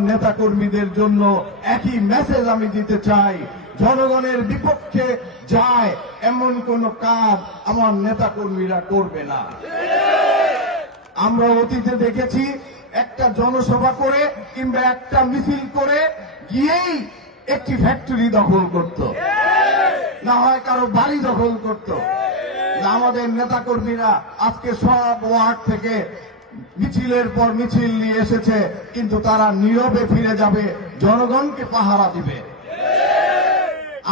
নেতা কর্মীদের জন্য একই মেসেজ আমি দিতে চাই, জনগণের বিপক্ষে যায় এমন কোন কাজ আমার নেতা কর্মীরা করবে না। আমরা অতীতে দেখেছি একটা জনসভা করে কিংবা একটা মিছিল করে গিয়েই একটি ফ্যাক্টরি দখল করত, না হয় কারো বাড়ি দখল করত। আমাদের নেতা কর্মীরা আজকে সব ওয়ার্ড থেকে মিছিলের পর মিছিল নিয়ে এসেছে, কিন্তু তারা নীরবে ফিরে যাবে, জনগণকে পাহারা দিবে।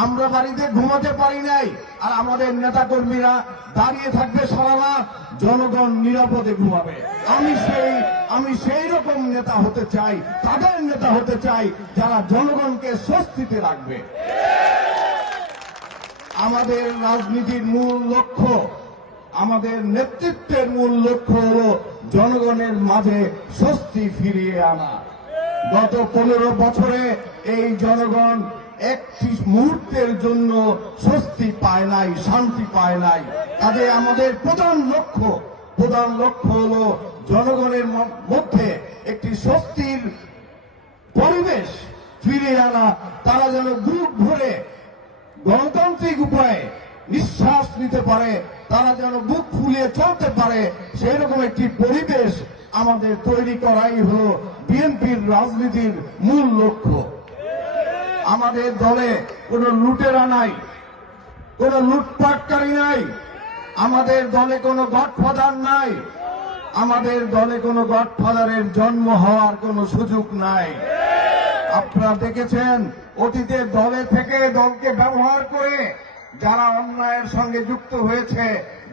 আমরা বাড়িতে ঘুমাতে পারি নাই, আর আমাদের নেতা কর্মীরা দাঁড়িয়ে থাকবে সারা রাত, জনগণ নিরাপদে ঘুমাবে। আমি সেই রকম নেতা হতে চাই, তাদের নেতা হতে চাই যারা জনগণকে স্বস্তিতে রাখবে। আমাদের রাজনীতির মূল লক্ষ্য, আমাদের নেতৃত্বের মূল লক্ষ্য হল জনগণের মাঝে স্বস্তি ফিরিয়ে আনা। গত 15 বছরে এই জনগণ একটি মুহূর্তের জন্য স্বস্তি পায় নাই, শান্তি পায় নাই। কাজে আমাদের প্রধান লক্ষ্য হল জনগণের মধ্যে একটি স্বস্তির পরিবেশ ফিরিয়ে আনা। তারা যেন বুক ভরে গণতান্ত্রিক উপায়ে নিঃশ্বাস নিতে পারে, তারা যেন বুক ফুলিয়ে চলতে পারে, সেই রকম একটি পরিবেশ আমাদের তৈরি করাই হল বিএনপির রাজনীতির মূল লক্ষ্য। আমাদের দলে কোনো লুটেরা নাই, কোনো লুটপাটকারী নাই, আমাদের দলে কোনো গডফাদার নাই, আমাদের দলে কোনো গডফাদারের জন্ম হওয়ার কোনো সুযোগ নাই। আপনারা দেখেছেন অতীতে দলে থেকে দলকে ব্যবহার করে যারা অন্যায়ের সঙ্গে যুক্ত হয়েছে,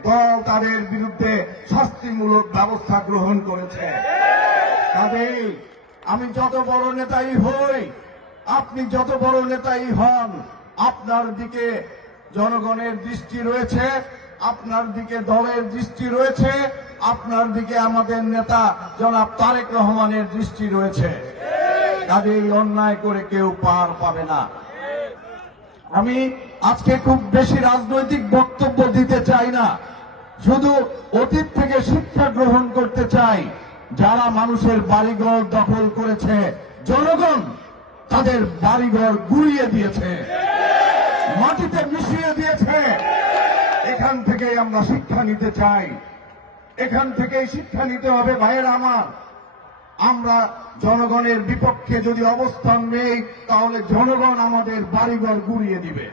দল তাদের বিরুদ্ধে শাস্তিমূলক ব্যবস্থা গ্রহণ করেছে। কাজেই আমি যত বড় নেতাই হই, আপনি যত বড় নেতাই হন, আপনার দিকে জনগণের দৃষ্টি রয়েছে, আপনার দিকে দলের দৃষ্টি রয়েছে, আপনার দিকে আমাদের নেতা জনাব তারেক রহমানের দৃষ্টি রয়েছে। কাজেই অন্যায় করে কেউ পার পাবে না। আমি আজকে খুব বেশি রাজনৈতিক বক্তব্য দিতে চাই না, শুধু অতীত থেকে শিক্ষা গ্রহণ করতে চাই। যারা মানুষের বাড়িঘর দখল করেছে, জনগণ তাদের বাড়িঘর গুড়িয়ে দিয়েছে, মাটিতে মিশিয়ে দিয়েছে। এখান থেকেই আমরা শিক্ষা নিতে চাই, এখান থেকেই শিক্ষা নিতে হবে ভাইয়েরা আমার। আমরা জনগণের বিপক্ষে যদি অবস্থান নেই, তাহলে জনগণ আমাদের বাড়িঘর গুড়িয়ে দিবে।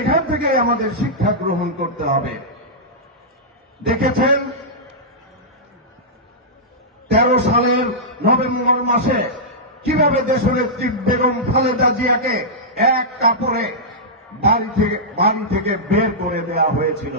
এখান থেকেই আমাদের শিক্ষা গ্রহণ করতে হবে। দেখেছেন 13 সালের নভেম্বর মাসে কিভাবে দেশনেত্রী বেগম খালেদা জিয়াকে এক কাপড়ে বাড়ি থেকে বের করে দেওয়া হয়েছিল।